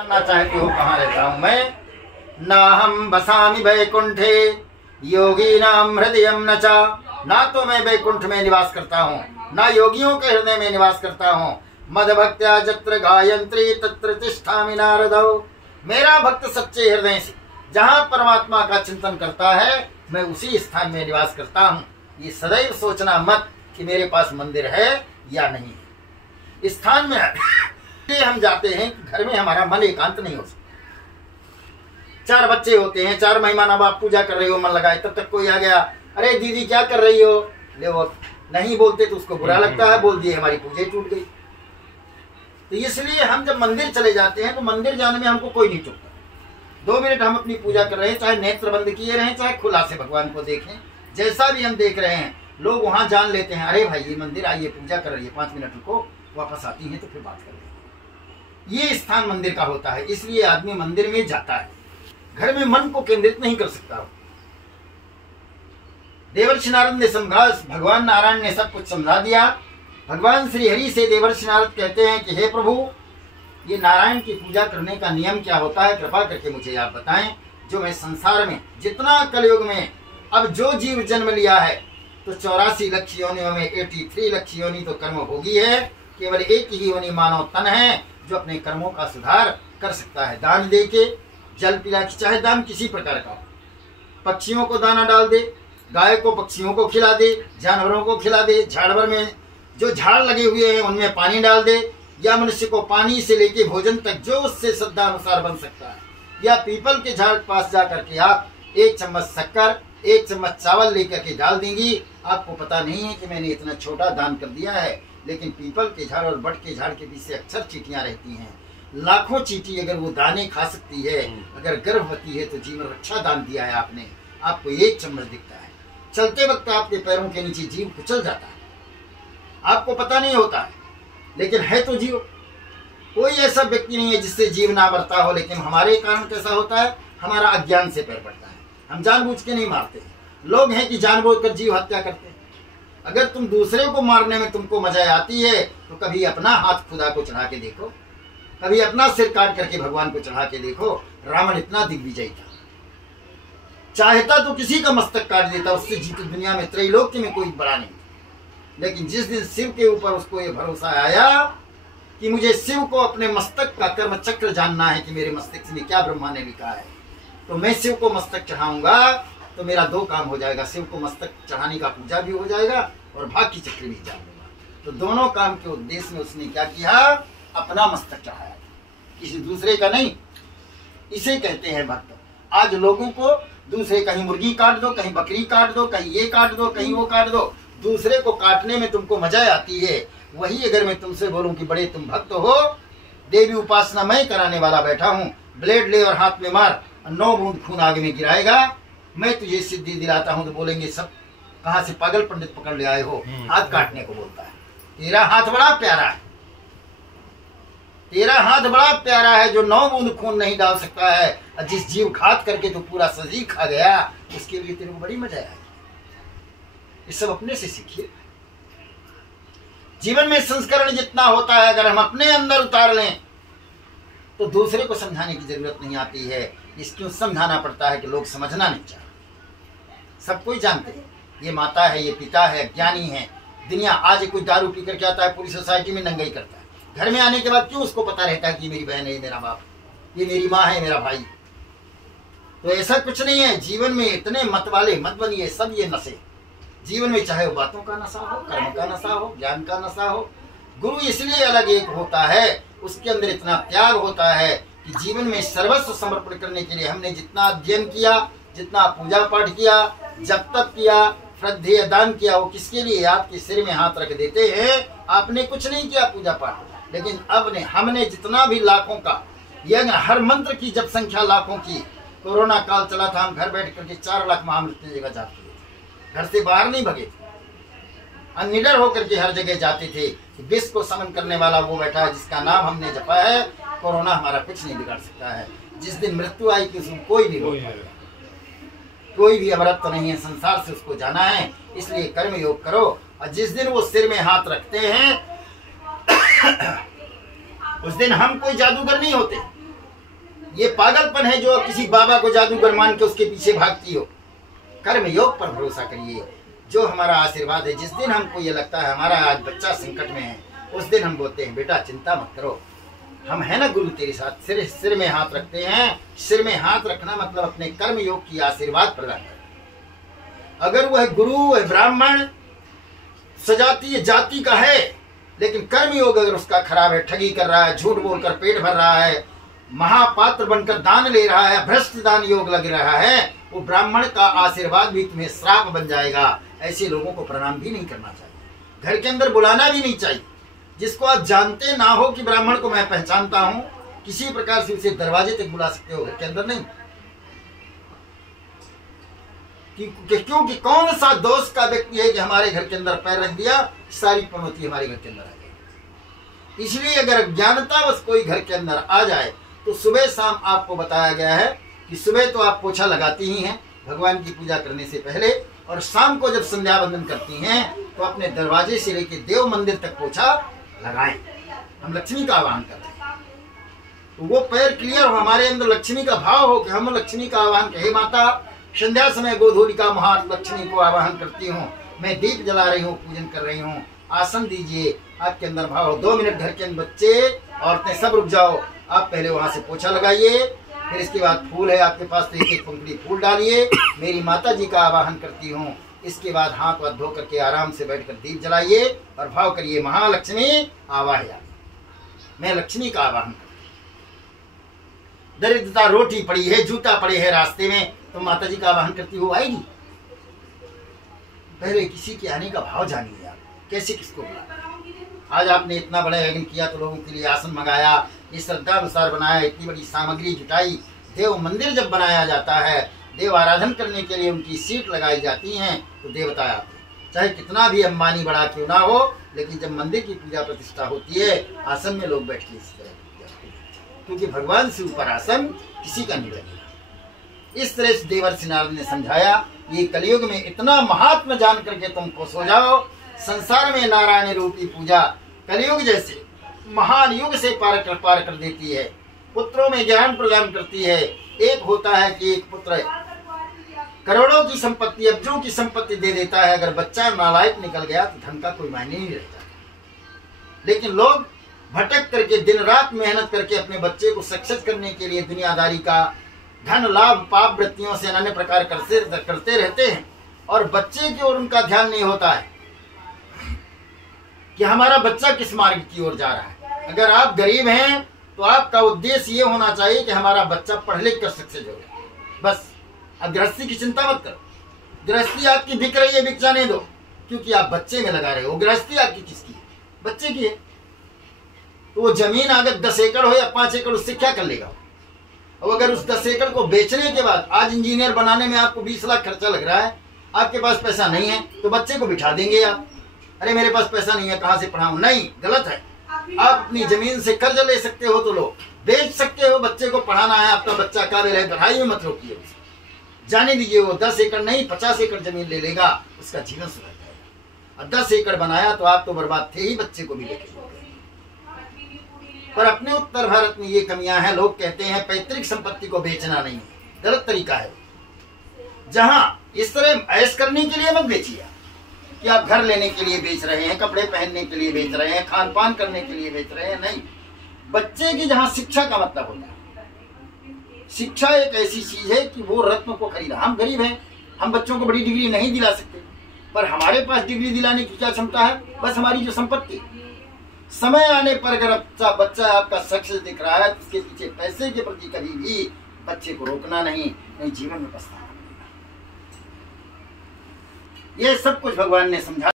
जानना चाहते हो कहाँ रहता हूँ मैं? ना हम बसामि वैकुंठे योगीनां हृदयं न चा। ना तो मैं वैकुंठ में निवास करता हूँ, ना योगियों के हृदय में निवास करता हूँ। मद भक्त्या जत्र गायत्री तत्र तिष्ठामि नारदौ। मेरा भक्त सच्चे हृदय से जहाँ परमात्मा का चिंतन करता है, मैं उसी स्थान में निवास करता हूँ। ये सदैव सोचना मत कि मेरे पास मंदिर है या नहीं है। स्थान में हम जाते हैं, घर में हमारा मन एकांत नहीं हो सकता। 4 बच्चे होते हैं, 4 मेहमान, अब आप पूजा कर रहे हो मन लगाए, तब तक कोई आ गया, अरे दीदी क्या कर रही हो, ले वो नहीं बोलते तो उसको बुरा लगता है, बोल दिए हमारी पूजा टूट गई। तो इसलिए हम जब मंदिर चले जाते हैं तो मंदिर जाने में हमको कोई नहीं टूटता। 2 मिनट हम अपनी पूजा कर रहे हैं, चाहे नेत्र बंद किए रहें, चाहे खुला से भगवान को देखें, जैसा भी हम देख रहे हैं, लोग वहां जान लेते हैं, अरे भाई ये मंदिर आइए पूजा कर रही है, 5 मिनट रुको, वापस आती है तो फिर बात कर लेंगे। ये स्थान मंदिर का होता है, इसलिए आदमी मंदिर में जाता है, घर में मन को केंद्रित नहीं कर सकता। देवर्षि नारद ने समझा, भगवान नारायण ने सब कुछ समझा दिया। भगवान श्री हरि से देवर्षि नारद कहते हैं कि हे प्रभु, ये नारायण की पूजा करने का नियम क्या होता है, कृपा करके मुझे आप बताएं। जो मैं संसार में जितना कलयुग में अब जो जीव जन्म लिया है, तो 84 लाख योनियों में 83 लाख योनि तो कर्म भोगी है, केवल एक ही योनि मानव तन है जो अपने कर्मों का सुधार कर सकता है। दान दे के, जल पिला के, चाहे दान किसी प्रकार का, पक्षियों को दाना डाल दे, गाय को पक्षियों को खिला दे, जानवरों को खिला दे, झाड़वर में जो झाड़ लगे हुए हैं उनमें पानी डाल दे, या मनुष्य को पानी से लेके भोजन तक जो उससे श्रद्धा अनुसार बन सकता है, या पीपल के झाड़ के पास जाकर के आप 1 चम्मच शक्कर 1 चम्मच चावल लेकर के डाल देंगी। आपको पता नहीं है कि मैंने इतना छोटा दान कर दिया है, लेकिन पीपल के झाड़ और बट के झाड़ के पीछे अक्सर चींटियां रहती हैं। लाखों चींटी अगर वो दाने खा सकती है, अगर गर्भवती है, तो जीवन रक्षा दान दिया है आपने। आपको 1 चम्मच दिखता है, चलते वक्त आपके पैरों के नीचे जीव कुचल जाता है, आपको पता नहीं होता है, लेकिन है तो जीव। कोई ऐसा व्यक्ति नहीं है जिससे जीव ना मरता हो, लेकिन हमारे कारण कैसा होता है, हमारा अज्ञान से पैर पड़ता है। हम जानबूझ के नहीं मारते हैं। लोग हैं कि जानबूझकर जीव हत्या करते हैं। अगर तुम दूसरे को मारने में तुमको मजा आती है, तो कभी अपना हाथ खुदा को चढ़ा के देखो, कभी अपना सिर काट करके भगवान को चढ़ा के देखो। रावण इतना दिग्विजयी था, चाहता तो किसी का मस्तक काट देता, उससे जीती दुनिया में त्रैलोक्य में कोई बड़ा नहीं। लेकिन जिस दिन शिव के ऊपर उसको ये भरोसा आया कि मुझे शिव को अपने मस्तक का कर्म चक्र जानना है कि मेरे मस्तक में क्या ब्रह्मा ने लिखा है, तो मैं शिव को मस्तक चढ़ाऊंगा, तो मेरा 2 काम हो जाएगा। शिव को मस्तक चढ़ाने का पूजा भी हो जाएगा और भाग की चक्र भी जान लूंगा। तो दोनों काम के उद्देश्य में उसने क्या किया, अपना मस्तक चढ़ाया, किसी दूसरे का नहीं। इसे कहते हैं भक्त। आज लोगों को दूसरे, कहीं मुर्गी काट दो, कहीं बकरी काट दो, कहीं ये काट दो, कहीं वो काट दो, दूसरे को काटने में तुमको मजा आती है। वही अगर मैं तुमसे बोलूं कि बड़े तुम भक्त हो, देवी उपासना मैं कराने वाला बैठा हूँ, ब्लेड ले और हाथ में मार, 9 बूंद खून आगे में गिराएगा, मैं तुझे सिद्धि दिलाता हूँ, तो बोलेंगे सब कहाँ से पागल पंडित पकड़ ले आए हो, हाथ काटने को बोलता है। तेरा हाथ बड़ा प्यारा है, तेरा हाथ बड़ा प्यारा है, जो 9 बूंद खून नहीं डाल सकता है, और जिस जीव घात करके तो पूरा शरीर खा गया, उसके लिए तेरे को बड़ी मजा आएगी। ये सब अपने से सीखिए। जीवन में संस्करण जितना होता है, अगर हम अपने अंदर उतार लें, तो दूसरे को समझाने की जरूरत नहीं आती है। इसक्यों समझाना पड़ता है कि लोग समझना नहीं चाहते। सब कोई जानते हैं, ये माता है, ये पिता है, ज्ञानी है। दुनिया आज कोई दारू पी करके आता है, पूरी सोसाइटी में नंगाई करता है, घर में आने के बाद क्यों उसको पता रहता है कि मेरी बहन है, मेरा बाप, ये मेरी माँ है, मेरा भाई। तो ऐसा कुछ नहीं है। जीवन में इतने मत वाले मत बनिए, सब ये नशे जीवन में, चाहे वो बातों का नशा हो, कर्म का नशा हो, ज्ञान का नशा हो। गुरु इसलिए अलग एक होता है, उसके अंदर इतना त्याग होता है कि जीवन में सर्वस्व समर्पण करने के लिए हमने जितना अध्ययन किया, जितना पूजा पाठ किया, जब तक किया, श्रद्धेय दान किया, वो किसके लिए, आपके सिर में हाथ रख देते हैं। आपने कुछ नहीं किया पूजा पाठ, लेकिन अब हमने जितना भी लाखों का यज्ञ, हर मंत्र की जब संख्या लाखों की, कोरोना काल चला था, हम घर बैठ करके 4 लाख महामृत्यु जगह जाते थे, घर से बाहर नहीं भगे थे, निडर होकर के हर जगह जाते थे। विश्व को समन करने वाला वो बैठा है जिसका नाम हमने जपा है। कोरोना हमारा कुछ नहीं बिगाड़ सकता है। जिस दिन मृत्यु आई किसी कोई नहीं रोका, कोई भी अमरत्व तो नहीं है, संसार से उसको जाना है। इसलिए कर्म योग करो, और जिस दिन वो सिर में हाथ रखते हैं उस दिन हम कोई जादूगर नहीं होते, ये पागलपन है जो किसी बाबा को जादूगर मान के उसके पीछे भागती हो। कर्म योग पर भरोसा करिए, जो हमारा आशीर्वाद है। जिस दिन हमको ये लगता है हमारा आज बच्चा संकट में है, उस दिन हम बोलते हैं बेटा चिंता मत करो, हम है ना गुरु तेरे साथ। सिर में हाथ रखते हैं। सिर में हाथ रखना मतलब अपने कर्म योग की आशीर्वाद प्रदान करना। अगर वह गुरु, वह ब्राह्मण, सजातीय जाति का है, लेकिन कर्म योग अगर उसका खराब है, ठगी कर रहा है, झूठ बोलकर पेट भर रहा है, महापात्र बनकर दान ले रहा है, भ्रष्ट दान योग लग रहा है, वो ब्राह्मण का आशीर्वाद भी तुम्हें श्राप बन जाएगा। ऐसे लोगों को प्रणाम भी नहीं करना चाहिए, घर के अंदर बुलाना भी नहीं चाहिए। जिसको आप जानते ना हो कि ब्राह्मण को मैं पहचानता हूं, किसी प्रकार से उसे दरवाजे तक बुला सकते हो, घर के अंदर नहीं। क्योंकि कौन सा दोष का व्यक्ति है कि हमारे घर के अंदर पैर रख दिया, सारी पनौती हमारे घर के अंदर आ गई। इसलिए अगर अज्ञानतावश कोई घर के अंदर आ जाए तो सुबह शाम आपको बताया गया है कि सुबह तो आप पोछा लगाती ही हैं भगवान की पूजा करने से पहले, और शाम को जब संध्या वंदन करती हैं तो अपने दरवाजे से लेकर देव मंदिर तक पोछा लगाएं। हम लक्ष्मी का आह्वान करते हैं, तो वो पैर क्लियर हो, हमारे अंदर लक्ष्मी का भाव हो कि हम लक्ष्मी का आह्वान कहे माता संध्या समय गोधूलिका महात लक्ष्मी को आवाहन करती हूँ, मैं दीप जला रही हूँ, पूजन कर रही हूँ, आसन दीजिए। आपके अंदर भाव हो। 2 मिनट घर के अंदर बच्चे औरतें सब रुक जाओ, आप पहले वहां से पोछा लगाइए, फिर इसके बाद फूल है आपके पास तो एक पंखुड़ी फूल डालिए, मेरी माता जी का आवाहन करती हूँ। इसके बाद हाथ वाथ धो करके आराम से बैठकर दीप जलाइए और भाव करिए महालक्ष्मी आवाहया, मैं लक्ष्मी का आवाहन करती हूँ। दरिद्रता रोटी पड़ी है, जूता पड़े है रास्ते में, तो माता जी का आवाहन करती हो आएगी। पहले किसी के आने का भाव जानिए आप, कैसे किसको बुलाना। आज आपने इतना बड़ा यज्ञ किया तो लोगों के लिए आसन मंगाया, ये श्रद्धा अनुसार बनाया, इतनी बड़ी सामग्री जुटाई। देव मंदिर जब बनाया जाता है, देव आराधन करने के लिए उनकी सीट लगाई जाती हैं तो देवता आते हैं। चाहे कितना भी अंबानी बड़ा क्यों ना हो, लेकिन जब मंदिर की पूजा प्रतिष्ठा होती है, आसन में लोग बैठ के इस तरह क्योंकि भगवान से ऊपर आसन किसी का नहीं लगेगा। इस तरह से देवर्षि नारद ने समझाया, ये कलयुग में इतना महात्मा जान करके तुम खुश हो जाओ। संसार में नारायण रूपी पूजा कलयुग जैसे महान युग से पार कर देती है, पुत्रों में ज्ञान प्रदान करती है। एक होता है कि एक पुत्र करोड़ों की संपत्ति, अब्जों की संपत्ति दे देता है, अगर बच्चा नालायक निकल गया तो धन का कोई मायने नहीं रहता। लेकिन लोग भटक करके दिन रात मेहनत करके अपने बच्चे को सक्सेस करने के लिए दुनियादारी का धन लाभ पाप वृत्तियों से अन्य प्रकार करते रहते हैं, और बच्चे की ओर उनका ध्यान नहीं होता है कि हमारा बच्चा किस मार्ग की ओर जा रहा है। अगर आप गरीब हैं तो आपका उद्देश्य ये होना चाहिए कि हमारा बच्चा पढ़ लिख कर सक्सेस हो जाए, बस। अब गृहस्थी की चिंता मत करो, गृहस्थी आपकी बिक रही है, बिक जाने दो, क्योंकि आप बच्चे में लगा रहे हो। गृहस्थी आपकी किसकी है? बच्चे की है। तो वो जमीन अगर 10 एकड़ हो या 5 एकड़, उससे क्या कर लेगा? और अगर उस 10 एकड़ को बेचने के बाद आज इंजीनियर बनाने में आपको 20 लाख खर्चा लग रहा है, आपके पास पैसा नहीं है, तो बच्चे को बिठा देंगे आप। अरे मेरे पास पैसा नहीं है, कहाँ से पढ़ाऊं? नहीं, गलत है। आप अपनी जमीन से कर्ज ले सकते हो तो लो, बेच सकते हो, बच्चे को पढ़ाना है, आपका बच्चा काबिल है, पढ़ाई में मत रोकिए उसे, जाने दीजिए। वो 10 एकड़ नहीं 50 एकड़ जमीन ले लेगा, उसका जीवन सुधर जाएगा। और 10 एकड़ बनाया तो आप तो बर्बाद थे ही, बच्चे को भी लेके। पर अपने उत्तर भारत में ये कमियां हैं, लोग कहते हैं पैतृक संपत्ति को बेचना नहीं, गलत तरीका है। जहां इस तरह ऐश करने के लिए मत बेचिए कि आप घर लेने के लिए बेच रहे हैं, कपड़े पहनने के लिए बेच रहे हैं, खान पान करने के लिए बेच रहे हैं, नहीं। बच्चे की जहां शिक्षा का मतलब होता है, शिक्षा एक ऐसी चीज है कि वो रत्न को खरीदा। हम गरीब हैं, हम बच्चों को बड़ी डिग्री नहीं दिला सकते, पर हमारे पास डिग्री दिलाने की क्या क्षमता है? बस हमारी जो संपत्ति। समय आने पर अगर बच्चा आपका सक्सेस दिख रहा है तो उसके पीछे पैसे के प्रति कभी भी बच्चे को रोकना नहीं जीवन में पछताना। ये सब कुछ भगवान ने समझा।